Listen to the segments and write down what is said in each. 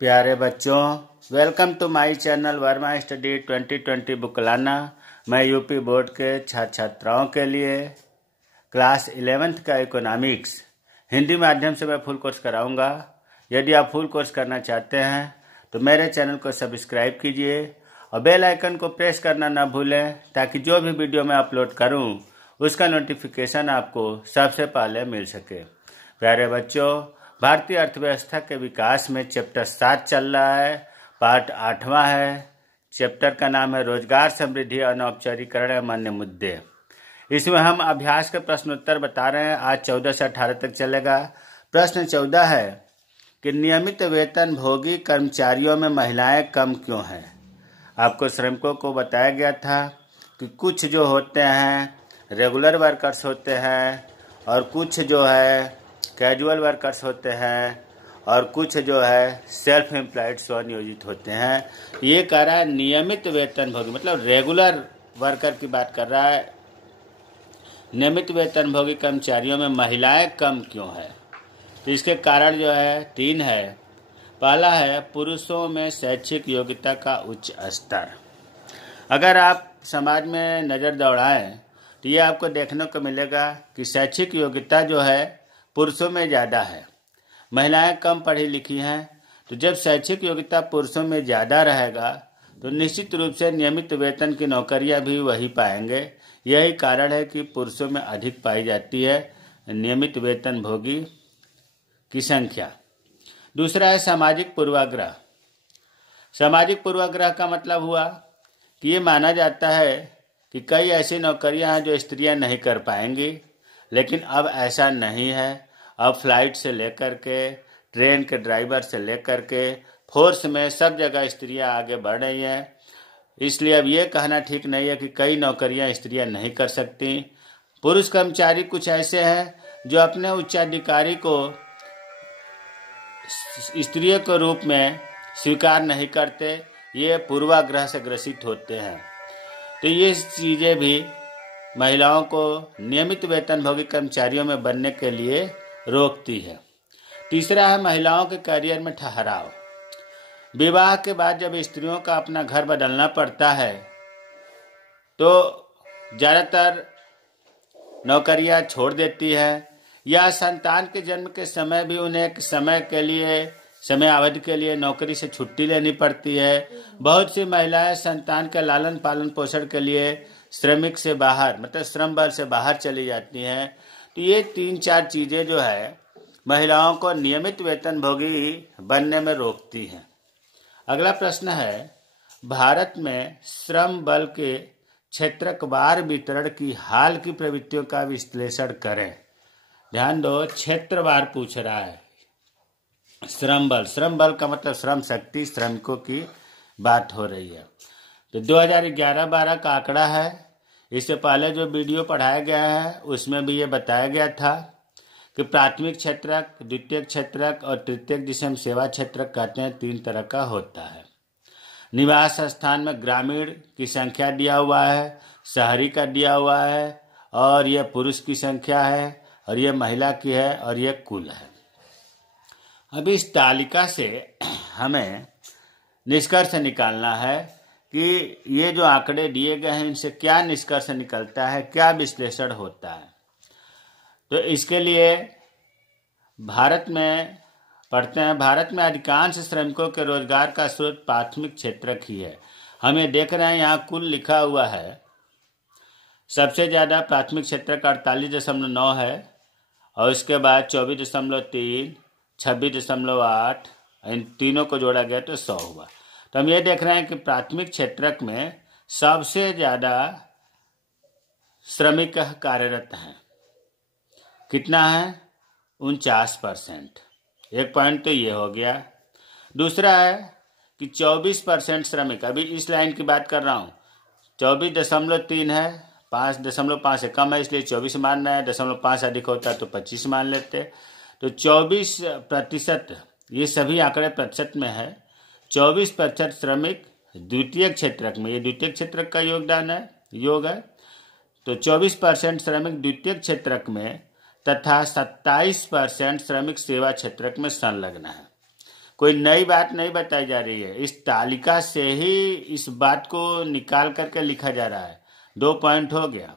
प्यारे बच्चों, welcome to my channel Verma study 2020 बुकलाना। मैं यूपी बोर्ड के छात्र छात्राओं के लिए क्लास 11th का इकोनॉमिक्स हिंदी माध्यम से मैं फुल कोर्स कराऊंगा। यदि आप फुल कोर्स करना चाहते हैं तो मेरे चैनल को सब्सक्राइब कीजिए और बेल आइकन को प्रेस करना ना भूलें, ताकि जो भी वीडियो मैं अपलोड करूं उसका नोटिफिकेशन आपको सबसे पहले मिल सके। प्यारे बच्चों, भारतीय अर्थव्यवस्था के विकास में चैप्टर 7 चल रहा है, पार्ट 8वां है। चैप्टर का नाम है रोजगार समृद्धि अनौपचारिकरण एवं अन्य मुद्दे। इसमें हम अभ्यास के प्रश्नोत्तर बता रहे हैं। आज 14 से 18 तक चलेगा। प्रश्न 14 है कि नियमित वेतन भोगी कर्मचारियों में महिलाएं कम क्यों हैं। आपको श्रमिकों को बताया गया था कि कुछ जो होते हैं रेगुलर वर्कर्स होते हैं और कुछ जो है कैजुअल वर्कर्स होते हैं और कुछ जो है सेल्फ एम्प्लॉयड स्वनियोजित होते हैं। ये कह रहा है नियमित वेतन भोगी, मतलब रेगुलर वर्कर की बात कर रहा है। नियमित वेतन भोगी कर्मचारियों में महिलाएं कम क्यों है, तो इसके कारण जो है 3 है। पहला है पुरुषों में शैक्षिक योग्यता का उच्च स्तर। अगर आप समाज में नज़र दौड़ाएं तो ये आपको देखने को मिलेगा कि शैक्षिक योग्यता जो है पुरुषों में ज़्यादा है, महिलाएं कम पढ़ी लिखी हैं। तो जब शैक्षिक योग्यता पुरुषों में ज़्यादा रहेगा तो निश्चित रूप से नियमित वेतन की नौकरियां भी वही पाएंगे। यही कारण है कि पुरुषों में अधिक पाई जाती है नियमित वेतन भोगी की संख्या। दूसरा है सामाजिक पूर्वाग्रह। सामाजिक पूर्वाग्रह का मतलब हुआ कि ये माना जाता है कि कई ऐसी नौकरियां हैं जो स्त्रियां नहीं कर पाएंगी, लेकिन अब ऐसा नहीं है। अब फ्लाइट से लेकर के ट्रेन के ड्राइवर से लेकर के फोर्स में सब जगह स्त्रियां आगे बढ़ रही हैं। इसलिए अब ये कहना ठीक नहीं है कि कई नौकरियां स्त्रियां नहीं कर सकती। पुरुष कर्मचारी कुछ ऐसे हैं जो अपने उच्चाधिकारी को स्त्रियों के रूप में स्वीकार नहीं करते, ये पूर्वाग्रह से ग्रसित होते हैं। तो ये चीज़ें भी महिलाओं को नियमित वेतन भोगी कर्मचारियों में बनने के लिए रोकती है। तीसरा है महिलाओं के करियर में ठहराव। विवाह के बाद जब स्त्रियों का अपना घर बदलना पड़ता है तो ज़्यादातर नौकरियां छोड़ देती है, या संतान के जन्म के समय भी उन्हें एक समय अवधि के लिए नौकरी से छुट्टी लेनी पड़ती है। बहुत सी महिलाएं संतान के लालन पालन पोषण के लिए श्रमिक से बाहर, मतलब श्रम बल से बाहर चली जाती हैं। तो ये 3-4 चीज़ें जो है महिलाओं को नियमित वेतन भोगी बनने में रोकती हैं। अगला प्रश्न है भारत में श्रम बल के क्षेत्रवार वितरण की हाल की प्रवृत्तियों का विश्लेषण करें। ध्यान दो, क्षेत्रवार पूछ रहा है। श्रम बल का मतलब श्रम शक्ति, श्रमिकों की बात हो रही है। तो 2011-12 का आंकड़ा है। इससे पहले जो वीडियो पढ़ाया गया है उसमें भी ये बताया गया था कि प्राथमिक क्षेत्रक, द्वितीयक क्षेत्रक और तृतीयक, जिसे हम सेवा क्षेत्रक कहते हैं, 3 तरह का होता है। निवास स्थान में ग्रामीण की संख्या दिया हुआ है, शहरी का दिया हुआ है, और ये पुरुष की संख्या है, और ये महिला की है, और ये कुल है। अब इस तालिका से हमें निष्कर्ष निकालना है कि ये जो आंकड़े दिए गए हैं इनसे क्या निष्कर्ष निकलता है, क्या विश्लेषण होता है। तो इसके लिए भारत में पढ़ते हैं। भारत में अधिकांश श्रमिकों के रोजगार का स्रोत प्राथमिक क्षेत्रक ही है। हम ये देख रहे हैं, यहाँ कुल लिखा हुआ है। सबसे ज़्यादा प्राथमिक क्षेत्रक 48.9 है, और उसके बाद 24.3, 26.8, इन तीनों को जोड़ा गया तो 100 हुआ। तो हम ये देख रहे हैं कि प्राथमिक क्षेत्रक में सबसे ज़्यादा श्रमिक कार्यरत हैं। कितना है? 49%। एक पॉइंट तो ये हो गया। दूसरा है कि 24% श्रमिक, अभी इस लाइन की बात कर रहा हूँ, 24.3 है, 5.5 से कम है इसलिए 24 मान रहे हैं। 0.5 अधिक होता तो 25 मान लेते। तो 24%, ये सभी आंकड़े प्रतिशत में है। 24% श्रमिक द्वितीय क्षेत्रक में, ये द्वितीय क्षेत्रक का योगदान है, योग है। तो 24% श्रमिक द्वितीय क्षेत्रक में तथा 27% श्रमिक सेवा क्षेत्रक में संलग्न है। कोई नई बात नहीं बताई जा रही है, इस तालिका से ही इस बात को निकाल करके लिखा जा रहा है। 2 पॉइंट हो गया।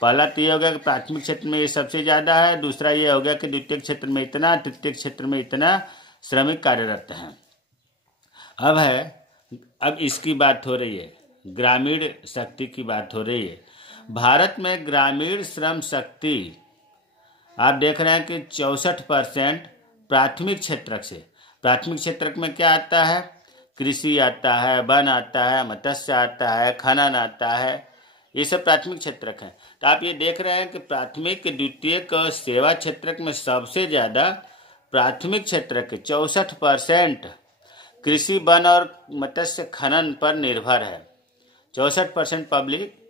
पहला तो ये हो गया कि प्राथमिक क्षेत्र में ये सबसे ज़्यादा है, दूसरा ये हो गया कि द्वितीय क्षेत्र में इतना, तृतीय क्षेत्र में इतना श्रमिक कार्यरत हैं। अब इसकी बात हो रही है, ग्रामीण शक्ति की बात हो रही है। भारत में ग्रामीण श्रम शक्ति आप देख रहे हैं कि 64% प्राथमिक क्षेत्रक से। प्राथमिक क्षेत्रक में क्या आता है? कृषि आता है, वन आता है, मत्स्य आता है, खनन आता है, ये सब प्राथमिक क्षेत्रक हैं। तो आप ये देख रहे हैं कि प्राथमिक, द्वितीयक और सेवा क्षेत्रक में सबसे ज़्यादा प्राथमिक क्षेत्रक के 64% कृषि, वन और मत्स्य खनन पर निर्भर है। 64% पब्लिक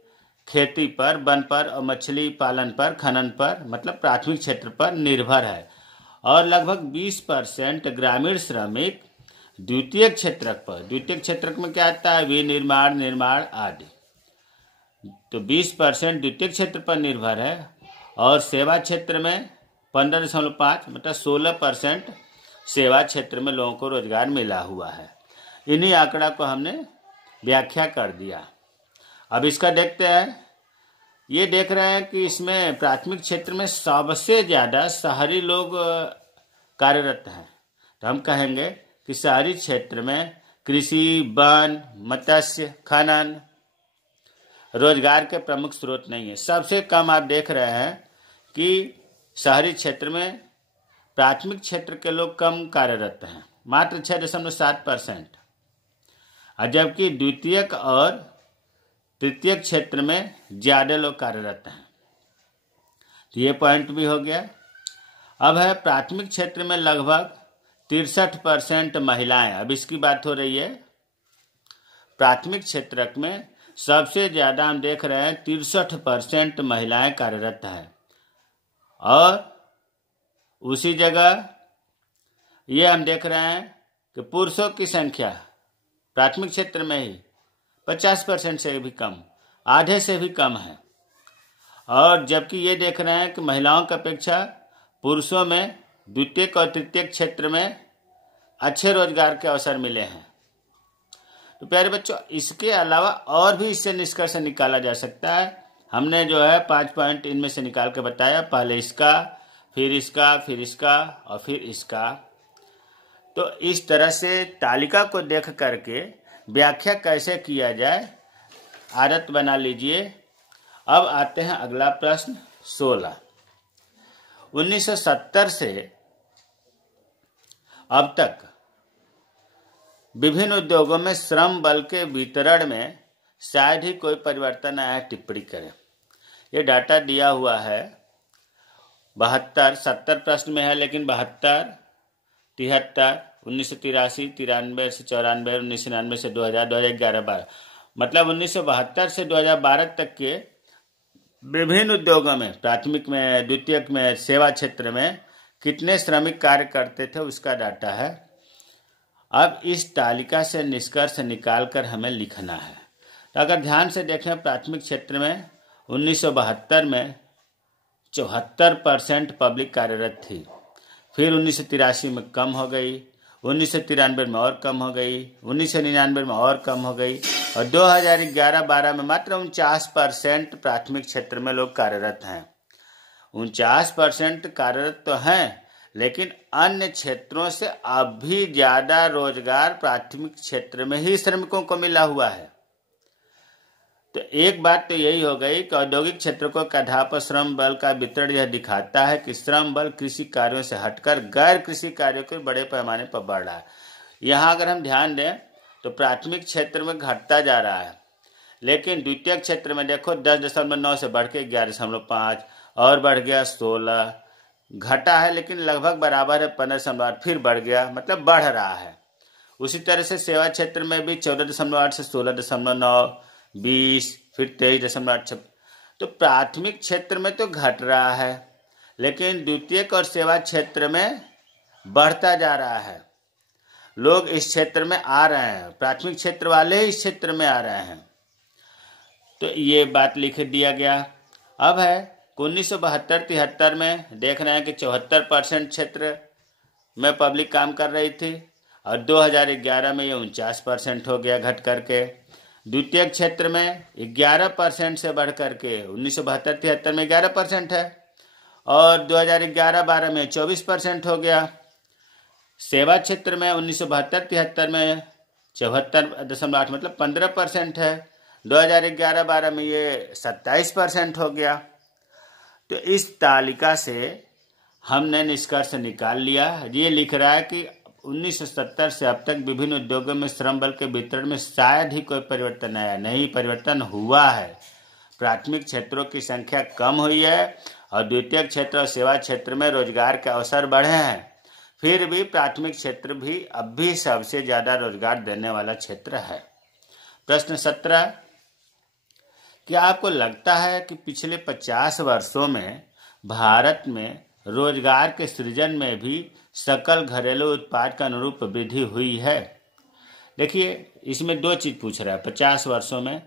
खेती पर, वन पर और मछली पालन पर, खनन पर, मतलब प्राथमिक क्षेत्र पर निर्भर है। और लगभग 20% ग्रामीण श्रमिक द्वितीय क्षेत्रक पर। द्वितीय क्षेत्रक में क्या आता है? विनिर्माण, निर्माण आदि। तो 20% द्वितीय क्षेत्र पर निर्भर है और सेवा क्षेत्र में 15.5, मतलब 16% सेवा क्षेत्र में लोगों को रोजगार मिला हुआ है। इन्हीं आंकड़ा को हमने व्याख्या कर दिया। अब इसका देखते हैं। ये देख रहे हैं कि इसमें प्राथमिक क्षेत्र में सबसे ज़्यादा शहरी लोग कार्यरत हैं। तो हम कहेंगे कि शहरी क्षेत्र में कृषि, वन, मत्स्य, खनन रोजगार के प्रमुख स्रोत नहीं है। सबसे कम आप देख रहे हैं कि शहरी क्षेत्र में प्राथमिक क्षेत्र के लोग कम कार्यरत हैं, मात्र 6.7%, और जबकि द्वितीयक और तृतीयक क्षेत्र में ज़्यादा लोग कार्यरत हैं। तो ये पॉइंट भी हो गया। अब है प्राथमिक क्षेत्र में लगभग 63% महिलाएं। अब इसकी बात हो रही है। प्राथमिक क्षेत्र में सबसे ज़्यादा हम देख रहे हैं 63% महिलाएं कार्यरत हैं, और उसी जगह ये हम देख रहे हैं कि पुरुषों की संख्या प्राथमिक क्षेत्र में ही 50% से भी कम, आधे से भी कम है। और जबकि ये देख रहे हैं कि महिलाओं की अपेक्षा पुरुषों में द्वितीयक और तृतीयक क्षेत्र में अच्छे रोजगार के अवसर मिले हैं। तो प्यारे बच्चों, इसके अलावा और भी इससे निष्कर्ष निकाला जा सकता है। हमने जो है 5 पॉइंट इनमें से निकाल के बताया, पहले इसका, फिर इसका, फिर इसका और फिर इसका। तो इस तरह से तालिका को देख करके व्याख्या कैसे किया जाए, आदत बना लीजिए। अब आते हैं अगला प्रश्न 16। 1970 से अब तक विभिन्न उद्योगों में श्रम बल के वितरण में शायद ही कोई परिवर्तन आया, टिप्पणी करें। ये डाटा दिया हुआ है 72, 70 प्रश्न में है, लेकिन 72, 73, 1983, 93 से 94, 1999 से 2000, 2011, 12, मतलब 1972 से 2012 तक के विभिन्न उद्योगों में, प्राथमिक में, द्वितीयक में, सेवा क्षेत्र में कितने श्रमिक कार्य करते थे उसका डाटा है। अब इस तालिका से निष्कर्ष निकालकर हमें लिखना है। तो अगर ध्यान से देखें, प्राथमिक क्षेत्र में 1972 में 74% पब्लिक कार्यरत थी, फिर 1983 में कम हो गई, 1993 में और कम हो गई, 1999 में और कम हो गई, और 2011-12 में मात्र 49% प्राथमिक क्षेत्र में लोग कार्यरत हैं। 49% कार्यरत तो हैं, लेकिन अन्य क्षेत्रों से अब भी ज़्यादा रोजगार प्राथमिक क्षेत्र में ही श्रमिकों को मिला हुआ है। तो एक बात तो यही हो गई कि औद्योगिक क्षेत्र को आधार पर श्रम बल का वितरण यह दिखाता है कि श्रम बल कृषि कार्यों से हटकर गैर कृषि कार्यों के बड़े पैमाने पर बढ़ रहा है। यहाँ अगर हम ध्यान दें तो प्राथमिक क्षेत्र में घटता जा रहा है, लेकिन द्वितीय क्षेत्र में देखो 10.9 से बढ़ के 11.5 और बढ़ गया 16, घटा है लेकिन लगभग बराबर है 15.8, फिर बढ़ गया, मतलब बढ़ रहा है। उसी तरह से सेवा क्षेत्र में भी 14.8 से 16.9, 20, फिर 23.8। तो प्राथमिक क्षेत्र में तो घट रहा है, लेकिन द्वितीयक और सेवा क्षेत्र में बढ़ता जा रहा है। लोग इस क्षेत्र में आ रहे हैं, प्राथमिक क्षेत्र वाले इस क्षेत्र में आ रहे हैं। तो ये बात लिख दिया गया। अब है 1972-73 में देख रहे हैं कि 74% क्षेत्र में पब्लिक काम कर रही थी, और 2011 में ये 49% हो गया घट करके। द्वितीय क्षेत्र में 11% से बढ़ करके 1972-73 में 11% है और 2011-12 में 24% हो गया। सेवा क्षेत्र में 1972-73 में 74.8 मतलब 15% है। 2011-12 में ये 27% हो गया। तो इस तालिका से हमने निष्कर्ष निकाल लिया। ये लिख रहा है कि 1970 से अब तक विभिन्न उद्योगों में श्रम बल के वितरण में शायद ही कोई परिवर्तन आया, नहीं परिवर्तन हुआ है। प्राथमिक क्षेत्रों की संख्या कम हुई है और द्वितीय क्षेत्र और सेवा क्षेत्र में रोजगार के अवसर बढ़े हैं। फिर भी प्राथमिक क्षेत्र भी अब भी सबसे ज्यादा रोजगार देने वाला क्षेत्र है। प्रश्न 17, क्या आपको लगता है कि पिछले 50 वर्षों में भारत में रोजगार के सृजन में भी सकल घरेलू उत्पाद का अनुरूप वृद्धि हुई है? देखिए, इसमें दो चीज पूछ रहा है। 50 वर्षों में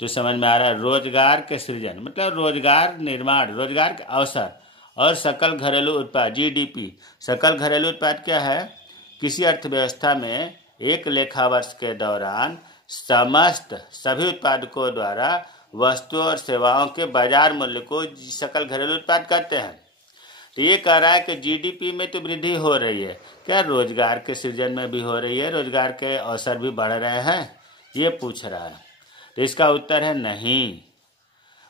तो समझ में आ रहा है रोजगार के सृजन मतलब रोजगार निर्माण, रोजगार के अवसर, और सकल घरेलू उत्पाद जीडीपी। सकल घरेलू उत्पाद क्या है? किसी अर्थव्यवस्था में एक लेखा वर्ष के दौरान समस्त सभी उत्पादकों द्वारा वस्तुओं और सेवाओं के बाजार मूल्य को सकल घरेलू उत्पाद कहते हैं। तो ये कह रहा है कि जीडीपी में तो वृद्धि हो रही है, क्या रोजगार के सृजन में भी हो रही है? रोजगार के अवसर भी बढ़ रहे हैं? ये पूछ रहा है। तो इसका उत्तर है नहीं।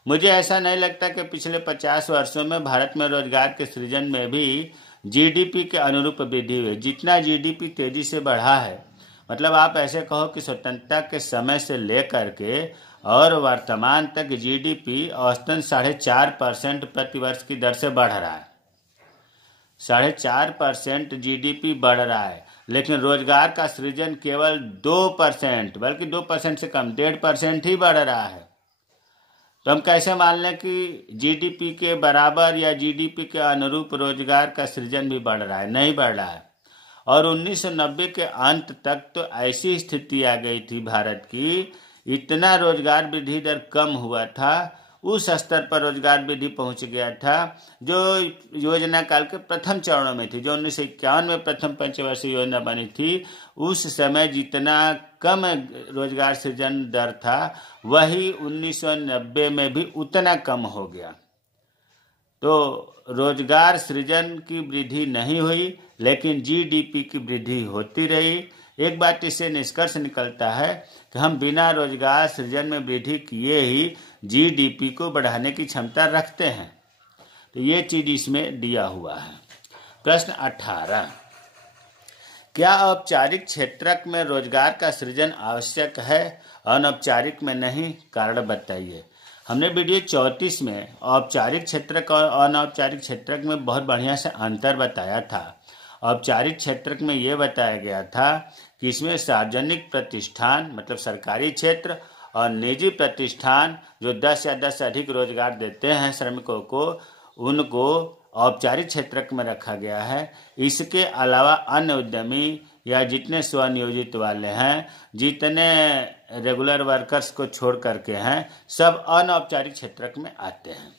मुझे ऐसा नहीं लगता कि पिछले 50 वर्षों में भारत में रोजगार के सृजन में भी जीडीपी के अनुरूप वृद्धि हुई। जितना जीडीपी तेजी से बढ़ा है, मतलब आप ऐसे कहो कि स्वतंत्रता के समय से लेकर के और वर्तमान तक जीडीपी औसतन 4.5% प्रतिवर्ष की दर से बढ़ रहा है। 4.5% जीडीपी बढ़ रहा है, लेकिन रोजगार का सृजन केवल 2%, बल्कि 2% से कम 1.5% ही बढ़ रहा है। तो हम कैसे मान लें कि जीडीपी के बराबर या जीडीपी के अनुरूप रोजगार का सृजन भी बढ़ रहा है? नहीं बढ़ रहा है। और 1990 के अंत तक तो ऐसी स्थिति आ गई थी भारत की, इतना रोजगार वृद्धि दर कम हुआ था, उस स्तर पर रोजगार वृद्धि पहुंच गया था जो योजना काल के प्रथम चरणों में थी, जो 1951 में प्रथम पंचवर्षीय योजना बनी थी। उस समय जितना कम रोजगार सृजन दर था, वही 1990 में भी उतना कम हो गया। तो रोजगार सृजन की वृद्धि नहीं हुई, लेकिन जीडीपी की वृद्धि होती रही। एक बात इससे निष्कर्ष निकलता है कि हम बिना रोजगार सृजन में वृद्धि किए ही जीडीपी को बढ़ाने की क्षमता रखते हैं। तो ये चीज इसमें दिया हुआ है। प्रश्न 18, क्या औपचारिक क्षेत्र में रोजगार का सृजन आवश्यक है, अनौपचारिक में नहीं? कारण बताइए। हमने वीडियो 34 में औपचारिक क्षेत्र और अनौपचारिक क्षेत्र में बहुत बढ़िया से अंतर बताया था। औपचारिक क्षेत्र में यह बताया गया था कि इसमें सार्वजनिक प्रतिष्ठान मतलब सरकारी क्षेत्र और निजी प्रतिष्ठान जो 10 या 10 से अधिक रोजगार देते हैं श्रमिकों को, उनको औपचारिक क्षेत्र में रखा गया है। इसके अलावा अन्य उद्यमी या जितने स्वनियोजित वाले हैं, जितने रेगुलर वर्कर्स को छोड़ करके हैं, सब अनौपचारिक क्षेत्र में आते हैं।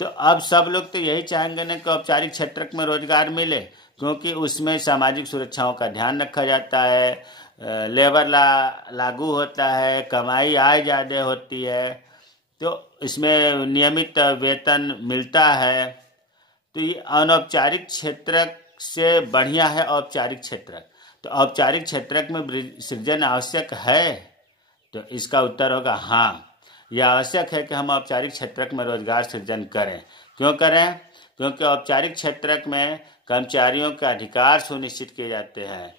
तो अब सब लोग तो यही चाहेंगे ना कि औपचारिक क्षेत्र में रोजगार मिले, क्योंकि उसमें सामाजिक सुरक्षाओं का ध्यान रखा जाता है, लेबर लागू होता है, कमाई आय ज़्यादा होती है, तो इसमें नियमित वेतन मिलता है। तो ये अनौपचारिक क्षेत्र से बढ़िया है औपचारिक क्षेत्र। तो औपचारिक क्षेत्र में सृजन आवश्यक है? तो इसका उत्तर होगा हाँ, यह आवश्यक है कि हम औपचारिक क्षेत्र में रोजगार सृजन करें। क्यों करें? क्योंकि औपचारिक क्षेत्र में कर्मचारियों के अधिकार सुनिश्चित किए जाते हैं।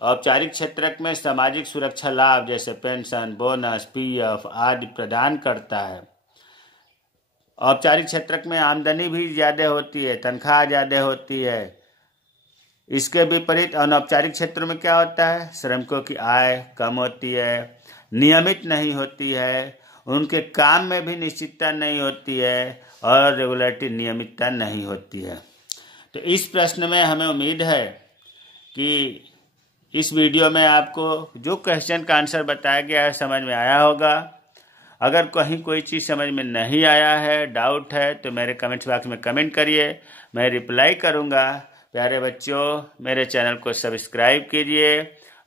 औपचारिक क्षेत्र में सामाजिक सुरक्षा लाभ जैसे पेंशन, बोनस, पीएफ आदि प्रदान करता है। औपचारिक क्षेत्र में आमदनी भी ज़्यादा होती है, तनख्वाह ज़्यादा होती है। इसके विपरीत अनौपचारिक क्षेत्र में क्या होता है? श्रमिकों की आय कम होती है, नियमित नहीं होती है, उनके काम में भी निश्चितता नहीं होती है और रेगुलरिटी नियमितता नहीं होती है। तो इस प्रश्न में हमें उम्मीद है कि इस वीडियो में आपको जो क्वेश्चन का आंसर बताया गया है समझ में आया होगा। अगर कहीं कोई चीज़ समझ में नहीं आया है, डाउट है, तो मेरे कमेंट्स बॉक्स में कमेंट करिए, मैं रिप्लाई करूँगा। प्यारे बच्चों, मेरे चैनल को सब्सक्राइब कीजिए।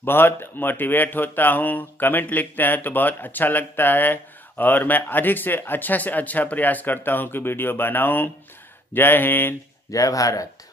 बहुत मोटिवेट होता हूँ, कमेंट लिखते हैं तो बहुत अच्छा लगता है और मैं अधिक से अच्छा प्रयास करता हूँ कि वीडियो बनाऊँ। जय हिंद, जय भारत।